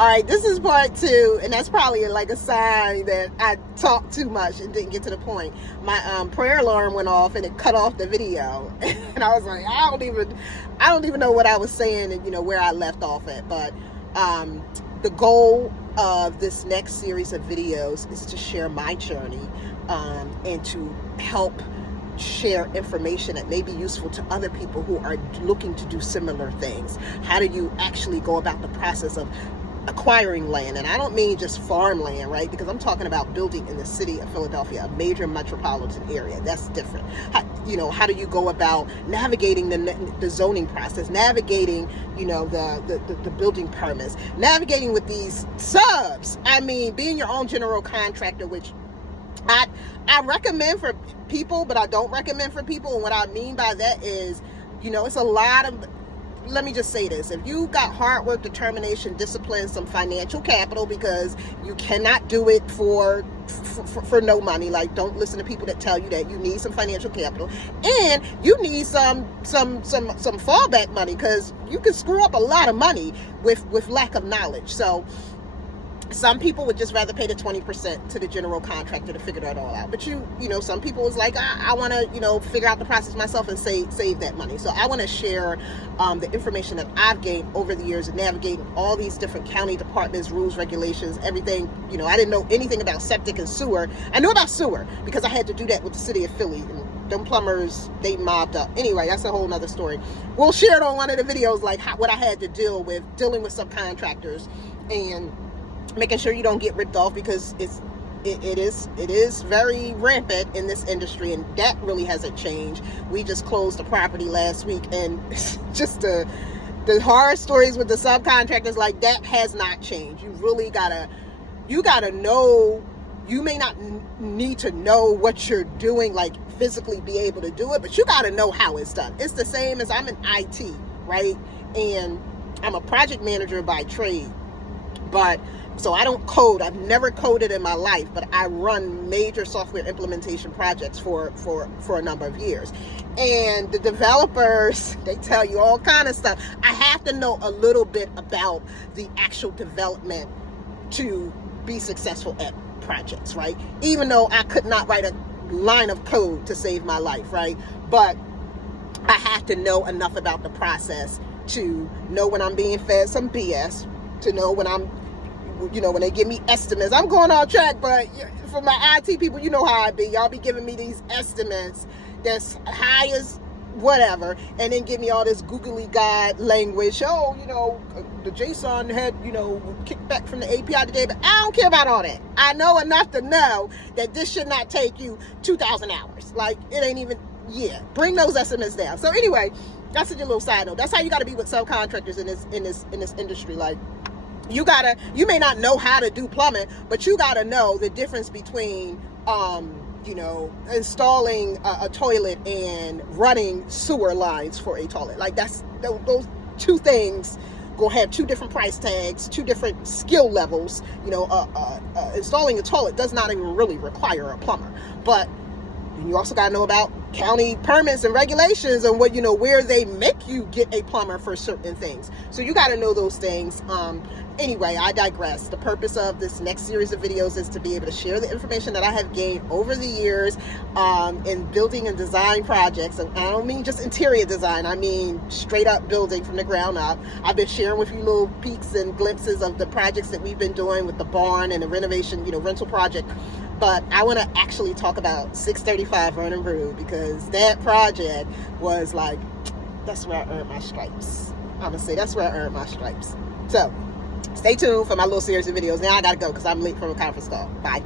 All right, this is part 2, and that's probably like a sign that I talked too much and didn't get to the point. My prayer alarm went off and it cut off the video, and I was like, I don't even know what I was saying and where I left off at. But the goal of this next series of videos is to share my journey and to help share information that may be useful to other people who are looking to do similar things. How do you actually go about the process of acquiring land? And I don't mean just farmland, right? Because I'm talking about building in the city of Philadelphia, a major metropolitan area. That's different. How do you go about navigating the zoning process, navigating, the building permits, navigating with these subs? I mean, being your own general contractor, which I recommend for people, but I don't recommend for people. And what I mean by that is, it's a lot of, let me just say this. If you got hard work, determination, discipline, some financial capital, because you cannot do it for no money. Like, don't listen to people that tell you that. You need some financial capital, and you need some fallback money, because you can screw up a lot of money with lack of knowledge. So some people would just rather pay the 20% to the general contractor to figure that all out. But some people was like, I want to, figure out the process myself and save that money. So I want to share the information that I've gained over the years of navigating all these different county departments, rules, regulations, everything. I didn't know anything about septic and sewer. I knew about sewer because I had to do that with the city of Philly. And them plumbers, they mobbed up. Anyway, that's a whole nother story. We'll share it on one of the videos, like what I had to dealing with subcontractors and making sure you don't get ripped off, because it is very rampant in this industry, and that really hasn't changed. We just closed a property last week, and just the horror stories with the subcontractors, like, that has not changed. You really gotta know. You may not need to know what you're doing, like physically be able to do it, but you gotta know how it's done. It's the same as I'm in IT, right? And I'm a project manager by trade. But so I don't code. I've never coded in my life, but I run major software implementation projects for a number of years. And the developers, they tell you all kind of stuff. I have to know a little bit about the actual development to be successful at projects, right? Even though I could not write a line of code to save my life, right? But I have to know enough about the process to know when I'm being fed some BS, to know when I'm, when they give me estimates. I'm going on track, but for my IT people, you know how I be. Y'all be giving me these estimates that's high as whatever, and then give me all this googly god language. Oh, the JSON had, kicked back from the API today, but I don't care about all that. I know enough to know that this should not take you 2,000 hours. Like, it ain't even, bring those estimates down. So anyway, that's just a little side note. That's how you got to be with subcontractors in this industry. Like, you may not know how to do plumbing, but you got to know the difference between, installing a toilet and running sewer lines for a toilet. Like, those two things gonna have two different price tags, two different skill levels. Installing a toilet does not even really require a plumber, but you also got to know about county permits and regulations and where they make you get a plumber for certain things. So you got to know those things. Anyway, I digress. The purpose of this next series of videos is to be able to share the information that I have gained over the years in building and design projects. And I don't mean just interior design. I mean straight up building from the ground up. I've been sharing with you little peeks and glimpses of the projects that we've been doing with the barn and the renovation, rental project. But I want to actually talk about 635 Vernon Road, because that project was like, that's where I earned my stripes. I'm going to say that's where I earned my stripes. So stay tuned for my little series of videos. Now I got to go because I'm late from a conference call. Bye.